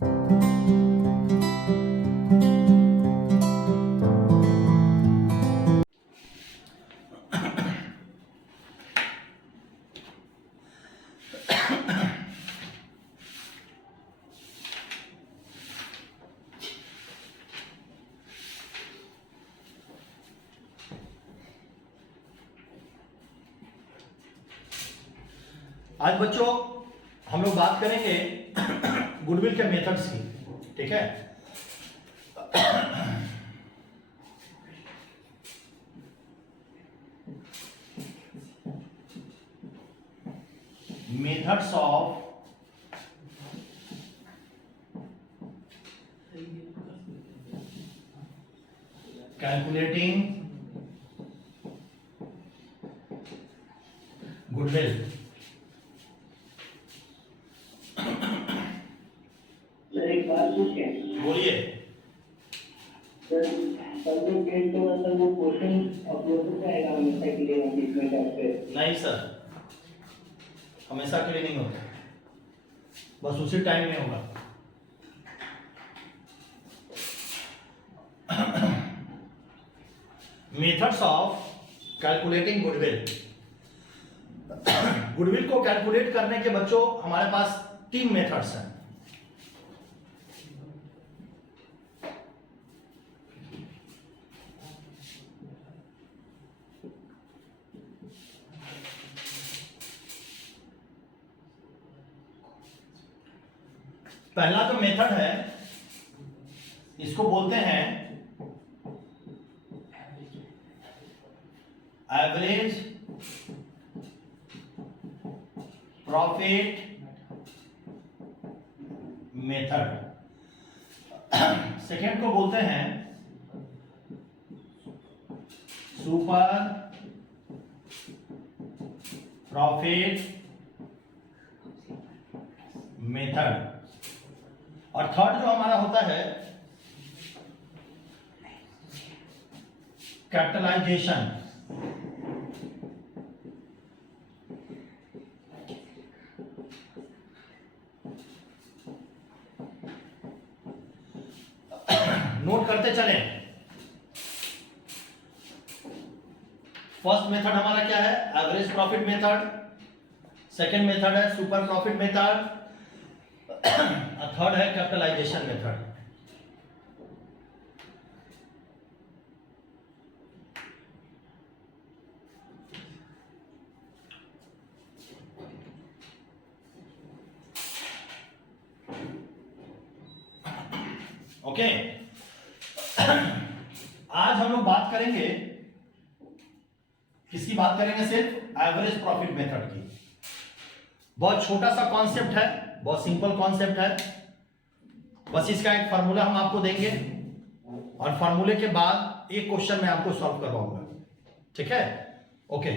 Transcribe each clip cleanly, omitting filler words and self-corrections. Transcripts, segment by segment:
आज बच्चों हम लोग बात करेंगे गुडविल के मेथड्स की। ठीक है, मेथड्स ऑफ कैलकुलेटिंग गुडविल। एक बात पूछे, बोलिए। सर जो गेट पे मतलब वो क्वेश्चन अपलोड हो जाएगा हमेशा के लिए इसमें पे? नहीं सर, हमेशा के लिए नहीं होता, बस उसी टाइम में होगा। Methods of calculating goodwill. Goodwill को कैलकुलेट करने के बच्चों हमारे पास 3 मेथड्स हैं। पहला जो मेथड है इसको बोलते हैं एवरेज प्रॉफिट मेथड। सेकेंड को बोलते हैं सुपर प्रॉफिट मेथड। और थर्ड जो हमारा होता है कैपिटलाइजेशन। नोट करते चलें। फर्स्ट मेथड हमारा क्या है? Average profit method. Second method है सुपर प्रॉफिट मेथड। थर्ड है कैपिटलाइजेशन मेथड। ओके, आज हम लोग बात करेंगे, किसकी बात करेंगे? सिर्फ एवरेज प्रॉफिट मेथड की। बहुत छोटा सा कॉन्सेप्ट है, बहुत सिंपल कॉन्सेप्ट है। बस इसका एक फार्मूला हम आपको देंगे और फार्मूले के बाद एक क्वेश्चन मैं आपको सॉल्व करवाऊंगा। ठीक है, okay.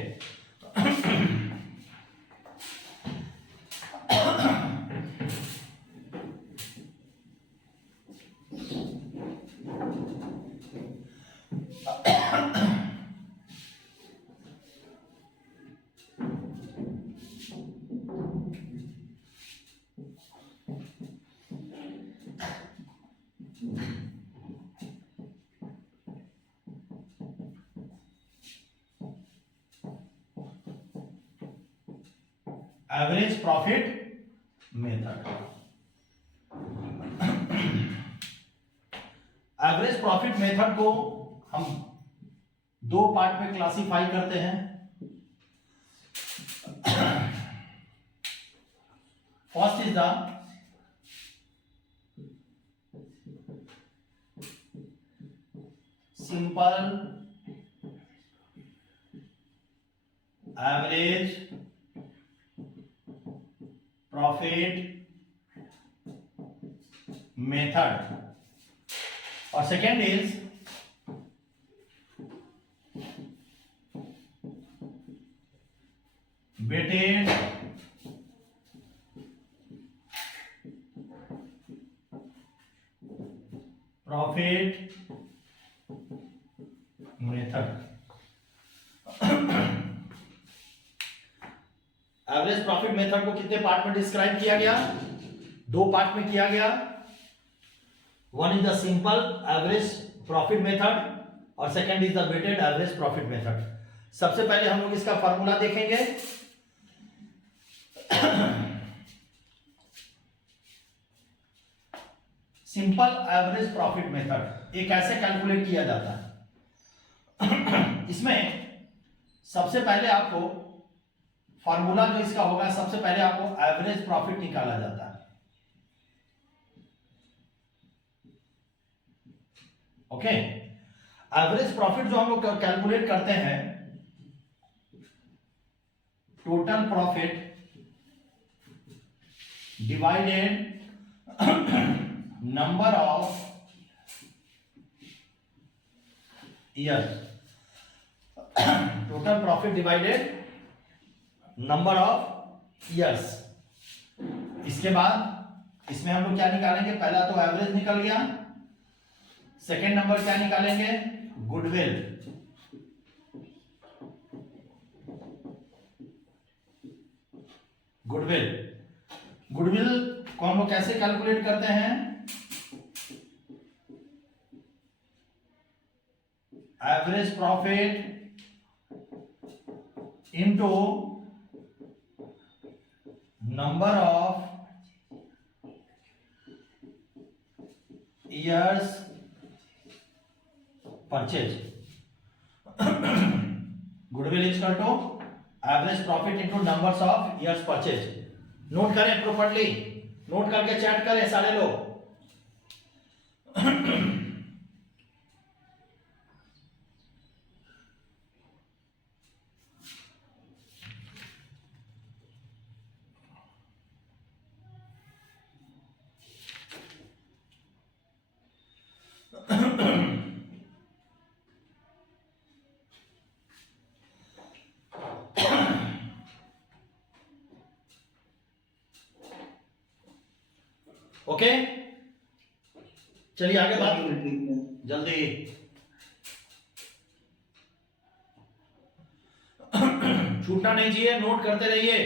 Average profit method. Average profit method को हम 2 पार्ट में क्लासिफाई करते हैं। First is the simple average profit method और second is weighted profit method. Average profit method को कितने पार्ट में डिस्क्राइब किया गया? 2 पार्ट में किया गया। One is the simple average profit method और second is the weighted average profit method. सबसे पहले हम लोग इसका फॉर्मूला देखेंगे। सिंपल एवरेज प्रॉफिट मेथड ये कैसे कैलकुलेट किया जाता है? इसमें सबसे पहले आपको फॉर्मूला जो इसका होगा, सबसे पहले आपको एवरेज प्रॉफिट निकाला जाता है। ओके, एवरेज प्रॉफिट जो हम लोग कैलकुलेट करते हैं, total profit divided number of years. Total profit divided number of years. इसके बाद इसमें हम लोग क्या निकालेंगे? पहला तो एवरेज निकल गया, सेकेंड नंबर क्या निकालेंगे? गुडविल। गुडविल गुडविल को हम लोग कैसे कैलकुलेट करते हैं? Average profit into number of years purchase. Goodwill is equal to average profit into numbers of years purchase. Note करें प्रॉपर्ली, नोट करके चैट करें सारे लोग। ओके, चलिए आगे बात जल्दी। छूटना नहीं चाहिए, नोट करते रहिए।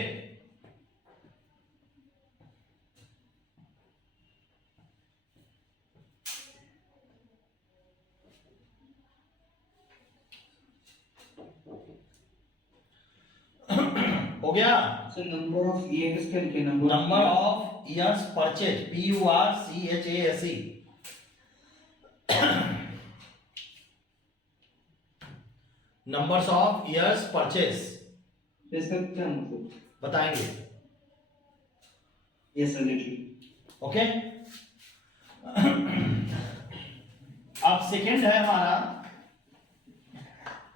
हो गया? सर नंबर ऑफ ईयर्स करके number of years purchase, PURCHASE। Numbers of years purchase इसका क्या मतलब? बताएंगे। Yes sir, literally. ओके, अब सेकेंड है हमारा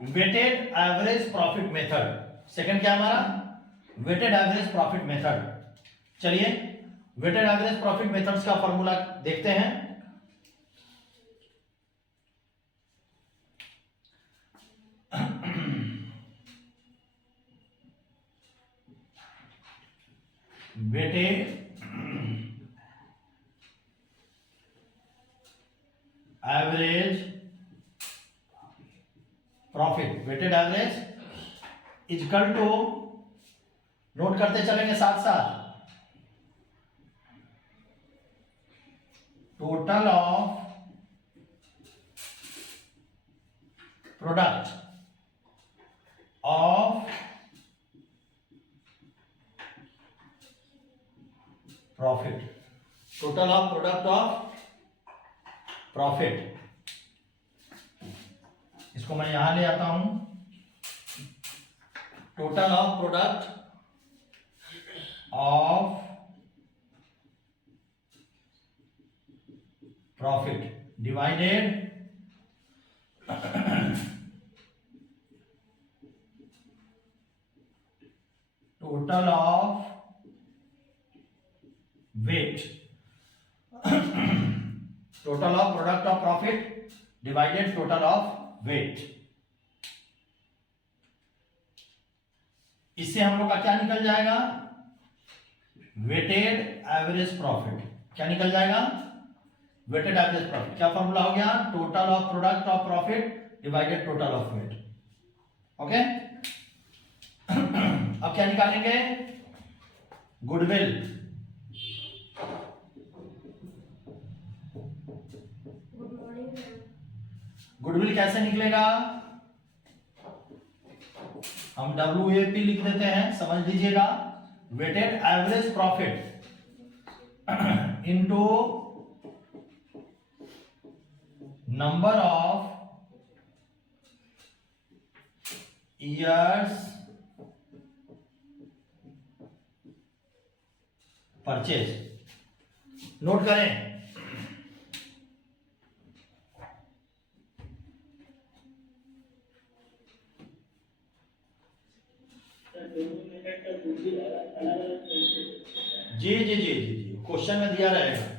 weighted average profit method. Second क्या है हमारा? Weighted average profit method. चलिए वेटेड एवरेज प्रॉफिट मेथड्स का फॉर्मूला देखते हैं। Weighted average profit, weighted average is equal to, note करते चलेंगे साथ साथ, total of product of profit. Total of product of profit, इसको मैं यहां ले आता हूं। Total of product of profit divided total of weight. Total of product of profit divided total of weight. इससे हम लोग का क्या निकल जाएगा? Weighted average profit. क्या निकल जाएगा? Weighted average profit. क्या फॉर्मूला हो गया? Total of product of profit divided total of weight. Okay, अब क्या निकालेंगे? गुडविल। गुडविल कैसे निकलेगा? हम WAP लिख देते हैं, समझ लीजिएगा। Weighted average profit into number of years purchase. Note करें, जी जी जी जी जी, क्वेश्चन में दिया रहेगा।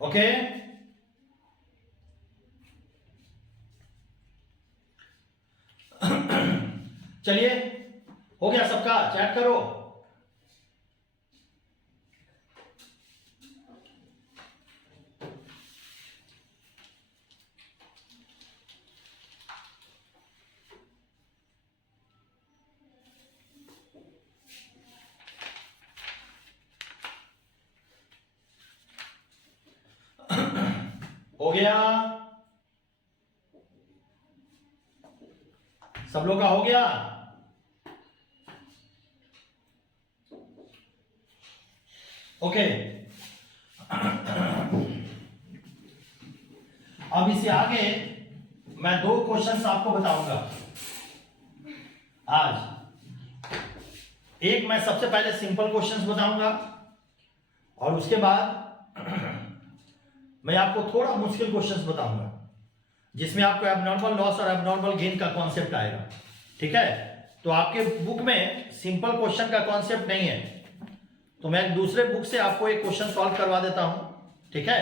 ओके, चलिए, हो गया सबका? चैट करो। हो गया? सब लोग का हो गया? ओके, अब इससे आगे मैं 2 क्वेश्चंस आपको बताऊंगा आज। एक मैं सबसे पहले सिंपल क्वेश्चंस बताऊंगा और उसके बाद मैं आपको थोड़ा मुश्किल क्वेश्चंस बताऊंगा जिसमें आपको एबनॉर्मल लॉस और एबनॉर्मल गेन का कॉन्सेप्ट आएगा। ठीक है, तो आपके बुक में सिंपल क्वेश्चन का कॉन्सेप्ट नहीं है, तो मैं एक दूसरे बुक से आपको एक क्वेश्चन सॉल्व करवा देता हूं। ठीक है,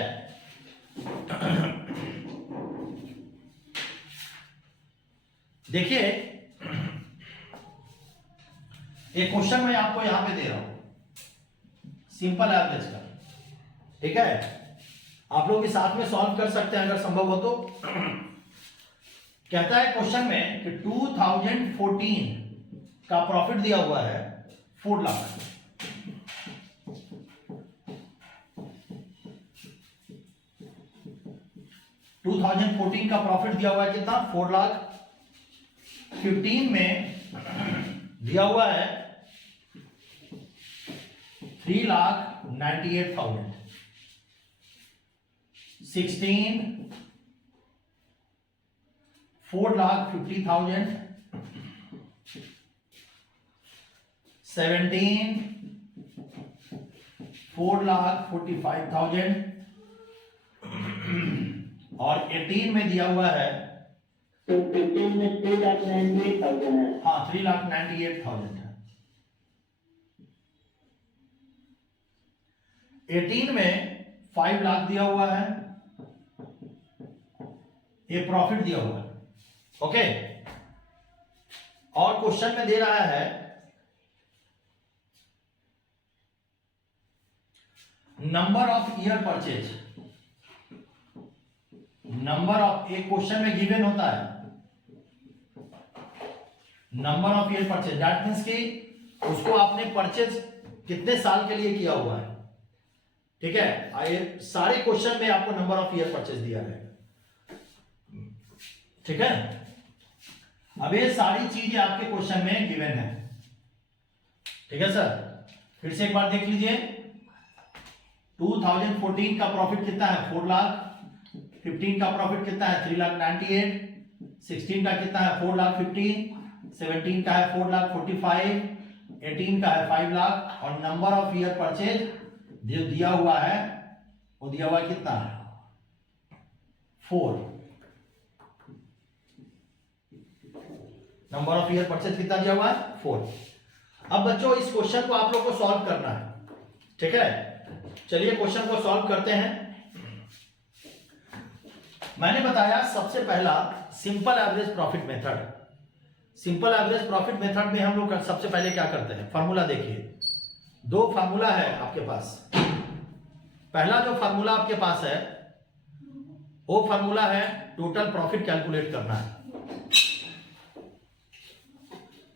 देखिए एक क्वेश्चन मैं आपको यहां पे दे रहा हूं सिंपल एवरेज का। ठीक है, आप लोग के साथ में सॉल्व कर सकते हैं अगर संभव हो तो। कहता है क्वेश्चन में कि 2014 का प्रॉफिट दिया हुआ है 4 लाख। $2014 का प्रॉफिट दिया हुआ है कितना? 4 लाख। 15 में दिया हुआ है 3,98,000। 16 4,50,000। 17 4,45,000 और 18 में दिया हुआ है तो 15 में 3,98,000 है। हाँ 3,98,000 है। 18 में 5 लाख दिया हुआ है, ये प्रॉफिट दिया हुआ है। ओके, और क्वेश्चन में दे रहा है number of year purchase. Number of, एक क्वेश्चन में गिवन होता है number of year purchase, that means कि उसको आपने परचेज कितने साल के लिए किया हुआ है। ठीक है, आइए सारे क्वेश्चन में आपको नंबर ऑफ ईयर परचेज दिया है। ठीक है, अब ये सारी चीजें आपके क्वेश्चन में गिवन है। ठीक है सर, फिर से एक बार देख लीजिए। 2014 का प्रॉफिट कितना है? 4 लाख। 15 का प्रॉफिट कितना है? 3,98,000। 16 का कितना है? 4,50,000। 17 का है 4,45,000। 18 का है 5 लाख और नंबर ऑफ ईयर परचेज जो दिया हुआ है वो दिया हुआ है कितना? 4। नंबर ऑफ ईयर परचेज कितना दिया हुआ है? 4। अब बच्चों इस क्वेश्चन को आप लोग को सॉल्व करना है। ठीक है, चलिए क्वेश्चन को सॉल्व करते हैं। मैंने बताया सबसे पहला simple average profit method. Simple average profit method में हम लोग सबसे पहले क्या करते हैं? फार्मूला देखिए, 2 फार्मूला है आपके पास। पहला जो फार्मूला आपके पास है वो फार्मूला है टोटल प्रॉफिट कैलकुलेट करना है।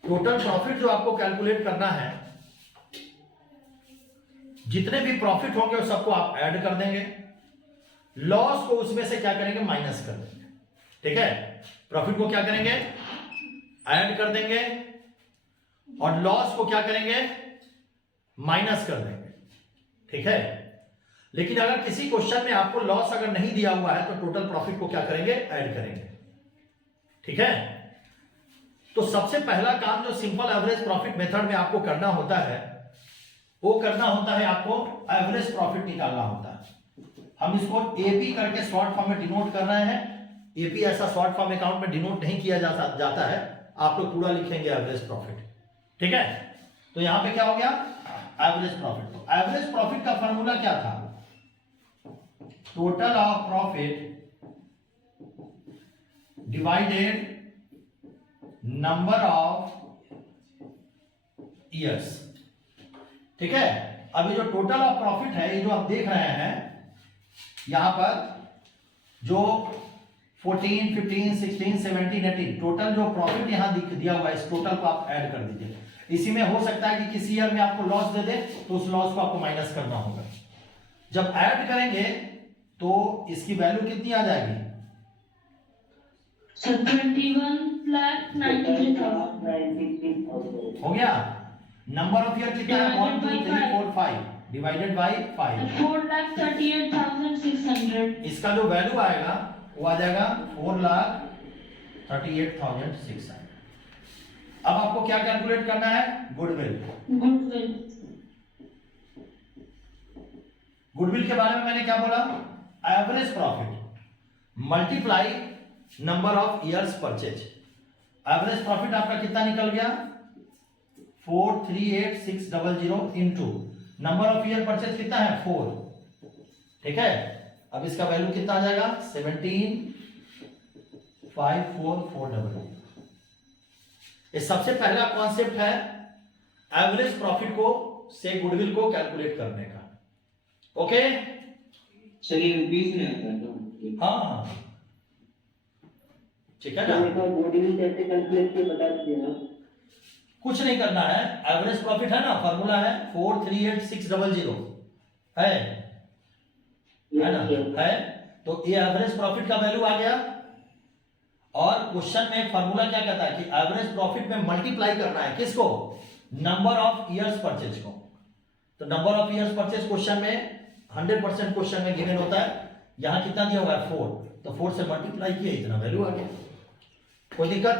टोटल प्रॉफिट जो आपको कैलकुलेट करना है, जितने भी प्रॉफिट होंगे वो सबको आप ऐड कर देंगे, लॉस को उसमें से क्या करेंगे, माइनस कर देंगे। ठीक है, प्रॉफिट को क्या करेंगे, ऐड कर देंगे, और लॉस को क्या करेंगे, माइनस कर देंगे। ठीक है, लेकिन अगर किसी क्वेश्चन में आपको लॉस अगर नहीं दिया हुआ है तो टोटल प्रॉफिट को क्या करेंगे, ऐड करेंगे। ठीक है, तो सबसे पहला काम जो सिंपल एवरेज प्रॉफिट मेथड में आपको करना होता है, वो करना होता है आपको एवरेज प्रॉफिट निकालना होता है। हम इसको एपी करके शॉर्ट फॉर्म में डिनोट कर रहे हैं। एपी ऐसा शॉर्ट फॉर्म अकाउंट में डिनोट नहीं किया जाता है, आप लोग पूरा लिखेंगे एवरेज प्रॉफिट। ठीक है, तो यहां पे क्या हो गया, एवरेज प्रॉफिट। तो एवरेज प्रॉफिट का फॉर्मूला क्या था, total of profit divided number of years. ठीक है, अभी जो टोटल ऑफ प्रॉफिट है, ये जो आप देख रहे हैं यहां पर जो 14, 15, 16, 17, 18 टोटल जो प्रॉफिट यहां दिया हुआ है, इस टोटल को आप ऐड कर दीजिए। इसी में हो सकता है कि किसी ईयर में आपको लॉस दे दे तो उस लॉस को आपको माइनस करना होगा। जब ऐड करेंगे तो इसकी वैल्यू कितनी आ जाएगी, 21,93,000 हो गया। नंबर ऑफ ईयर कितना है, 1 2 3 4 5 डिवाइडेड बाई 5, 4,38,600। इसका जो वैल्यू आएगा वो आ जाएगा 4,38,600। अब आपको क्या कैलकुलेट करना है, गुडविल। गुडविल। गुडविल के बारे में मैंने क्या बोला, average profit multiply number of years purchase. Average profit आपका कितना निकल गया, 438,600 into number of year purchase कितना है, 4। ठीक है, अब इसका वैल्यू कितना आ जाएगा, 17,54400। ये सबसे पहला कॉन्सेप्ट है एवरेज प्रॉफिट को से गुडविल को कैलकुलेट करने का। ओके, चलिए रुपीस में आता है तो हाँ ठीक है ना। गुडविल कैसे कैलकुलेट किए बता दीजिए ना। कुछ नहीं करना है, एवरेज प्रॉफिट है ना, फॉर्मूला है 438,600 है ना, है। तो ये एवरेज प्रॉफिट का वैल्यू आ गया, और क्वेश्चन में फॉर्मूला क्या कहता है कि एवरेज प्रॉफिट में मल्टीप्लाई करना है किसको, नंबर ऑफ ईयर्स परचेज को। तो number of years purchase question में 100% क्वेश्चन में गिवन होता है, यहां कितना दिया हुआ है, 4, तो 4 से मल्टीप्लाई किया, इतना वैल्यू आ गया। कोई दिक्कत,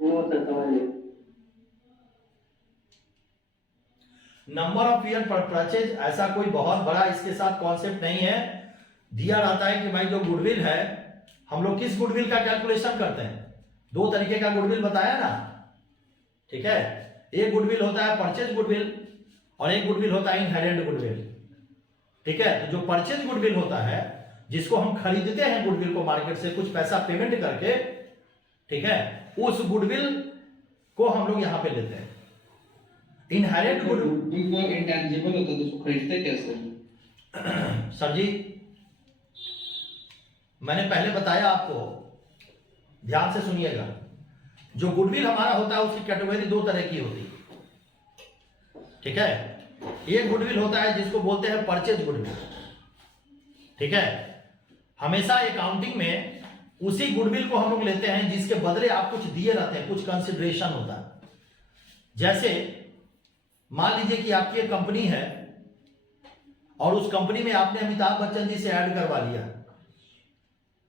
वो तो समझ। नंबर ऑफ ईयर पर परचेज ऐसा कोई बहुत बड़ा इसके साथ कॉन्सेप्ट नहीं है। दिया रहता है कि भाई जो गुडविल है, हम लोग किस गुडविल का कैलकुलेशन करते हैं, 2 तरीके का गुडविल बताया ना। ठीक है, एक गुडविल होता है परचेज गुडविल और एक गुडविल होता है इनहेरेंट गुडविल। ठीक है, तो जो परचेज गुडविल होता है, जिसको हम खरीदते हैं गुडविल को मार्केट से कुछ पैसा पेमेंट करके, ठीक है, उस गुडविल को हम लोग यहां पे लेते हैं। इनहेरेंट गुडविल जो इंटेंजिबल होता है तो उसको खरीदते कैसे, सर जी मैंने पहले बताया आपको, ध्यान से सुनिएगा। जो गुडविल हमारा होता है उसकी कैटेगरी 2 तरह की होती है। ठीक है, एक गुडविल होता है जिसको बोलते हैं परचेज गुडविल। ठीक है, हमेशा अकाउंटिंग में उसी गुडविल को हम लोग लेते हैं जिसके बदले आप कुछ दिए रहते हैं, कुछ कंसिडरेशन होता है। जैसे मान लीजिए कि आपकी एक कंपनी है और उस कंपनी में आपने अमिताभ बच्चन जी से ऐड करवा लिया,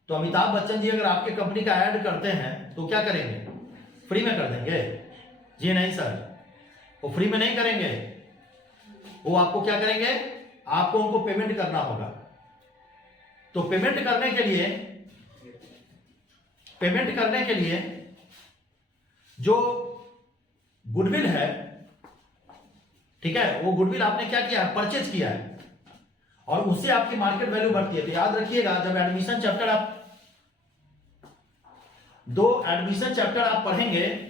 तो अमिताभ बच्चन जी अगर आपके कंपनी का ऐड करते हैं तो क्या करेंगे, फ्री में कर देंगे? जी नहीं सर, वो फ्री में नहीं करेंगे, वो आपको क्या करेंगे, आपको उनको पेमेंट करना होगा। तो पेमेंट करने के लिए जो गुडविल है, ठीक है, वो गुडविल आपने क्या किया है, परचेज किया है, और उससे आपकी मार्केट वैल्यू बढ़ती है। तो याद रखिएगा, जब एडमिशन चैप्टर आप 2 एडमिशन चैप्टर आप पढ़ेंगे,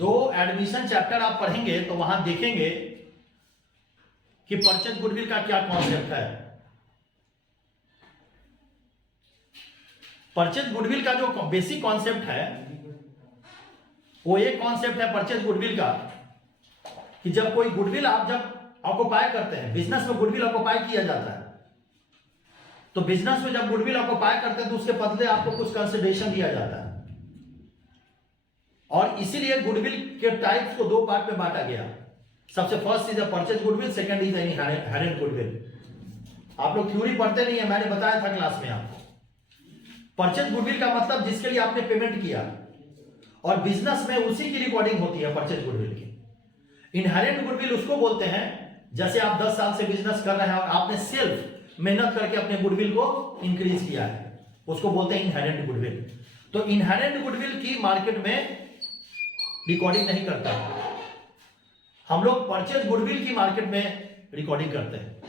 दो एडमिशन चैप्टर आप पढ़ेंगे तो वहां देखेंगे कि परचेज गुडविल का क्या कॉन्सेप्ट है। परचेज गुडविल का जो बेसिक कॉन्सेप्ट है वो एक कॉन्सेप्ट है परचेज गुडविल का कि जब कोई गुडविल आप जब ऑक्युपाई करते हैं, बिजनेस में गुडविल ऑक्युपाई किया जाता है, तो बिजनेस में जब गुडविल ऑक्युपाई करते हैं तो उसके बदले आपको कुछ कंसिडरेशन दिया जाता है। और इसीलिए गुडविल के टाइप्स को दो पार्ट में बांटा गया। सबसे first is purchase goodwill, second is inherent goodwill. आप लोग थ्योरी पढ़ते नहीं है, मैंने बताया था क्लास में आपको। परचेज गुडविल का मतलब जिसके लिए आपने पेमेंट किया, और बिजनेस में उसी की रिकॉर्डिंग होती है परचेज गुडविल की। इनहेरेंट गुडविल उसको बोलते हैं जैसे आप 10 साल से बिजनेस कर रहे हैं और आपने सिर्फ मेहनत करके अपने गुडविल को इंक्रीज किया है, उसको बोलते हैं इनहेरेंट गुडविल। तो इनहेरेंट गुडविल की मार्केट में रिकॉर्डिंग नहीं करता, हम लोग परचेज गुडविल की मार्केट में रिकॉर्डिंग करते हैं।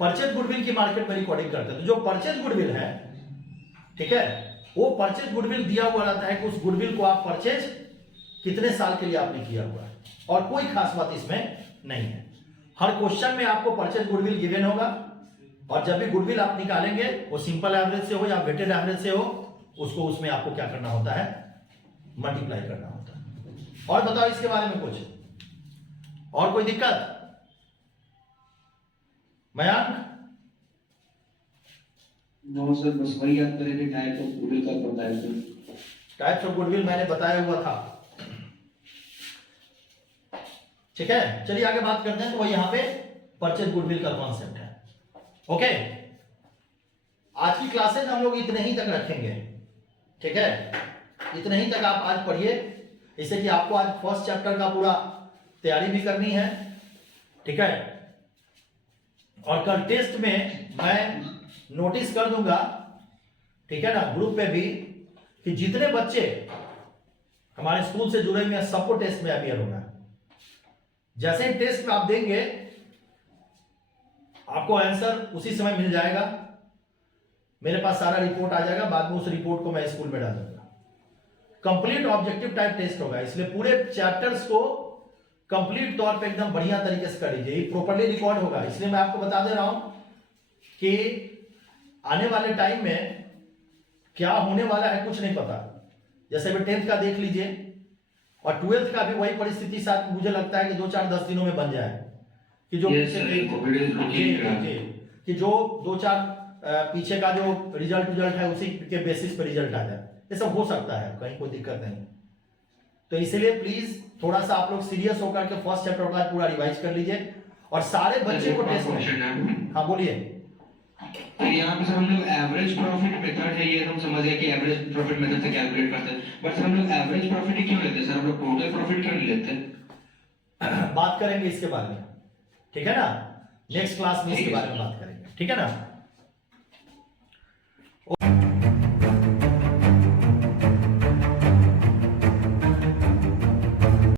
परचेज गुडविल की मार्केट में रिकॉर्डिंग करते हैं। तो जो परचेज गुडविल है, ठीक है, वो परचेज गुडविल दिया हुआ रहता है कि उस गुडविल को आप परचेज कितने साल के लिए आपने किया हुआ है, और कोई खास बात इसमें नहीं है। हर क्वेश्चन में आपको परचेज गुडविल गिवन होगा, और जब भी गुडविल आप निकालेंगे वो सिंपल एवरेज से हो या वेटेड एवरेज से हो, उसको उसमें आपको क्या करना होता है, मल्टीप्लाई करना होता है। और बताओ इसके बारे में कुछ और कोई दिक्कत? मयांक? नो सर, बस वही याद करें कि टाइप ऑफ गुडविल का बताया सर। टाइप्स ऑफ गुडविल मैंने बताया हुआ था, ठीक है। चलिए आगे बात करते हैं। तो यहां पे परचेज गुडविल का कॉन्सेप्ट है। ओके, आज की क्लासेज हम लोग इतने ही तक रखेंगे, ठीक है। इतने ही तक आप आज पढ़िए, इससे कि आपको आज फर्स्ट चैप्टर का पूरा तैयारी भी करनी है, ठीक है। और कल टेस्ट में मैं नोटिस कर दूंगा, ठीक है ना, ग्रुप पे भी, कि जितने बच्चे हमारे स्कूल से जुड़े हुए हैं सबको टेस्ट में अपियर होना है। जैसे ही टेस्ट में आप देंगे आपको आंसर उसी समय मिल जाएगा, मेरे पास सारा रिपोर्ट आ जाएगा, बाद में उस रिपोर्ट को मैं स्कूल में डाल दूंगा। कंप्लीट ऑब्जेक्टिव टाइप टेस्ट होगा, इसलिए पूरे चैप्टर्स को कंप्लीट तौर पे एकदम बढ़िया तरीके से कर लीजिए, प्रॉपर्ली रिकॉर्ड होगा। इसलिए मैं आपको बता दे रहा हूं कि आने वाले टाइम में क्या होने वाला है कुछ नहीं पता। जैसे अभी 10th का देख लीजिए, और 12th का भी वही परिस्थिति शायद मुझे लगता है कि 2-4-10 दिनों में बन जाए, कि जो कि जो 2-4 पीछे का जो रिजल्ट है उसी के बेसिस पे रिजल्ट आ जाए, ये सब हो सकता है, कहीं कोई दिक्कत नहीं। तो इसलिए प्लीज थोड़ा सा आप लोग सीरियस होकर के फर्स्ट चैप्टर का पूरा रिवाइज कर लीजिए, और सारे बच्चे को टेस्ट में। हाँ बोलिए। तो यहाँ पे सर हम लोग एवरेज प्रॉफिट मेथड है, ये हम समझ गए कि एवरेज प्रॉफिट मेथड से कैलकुलेट करते हैं, बट सर हम लोग एवरेज प्रॉफिट ही क्यों लेते हैं सर? हम लोग टोटल प्रॉफिट क्यों नहीं लेते? बात करेंगे इसके बारे में, ठीक है ना, नेक्स्ट क्लास में इसके बारे में बात करेंगे, ठीक है ना।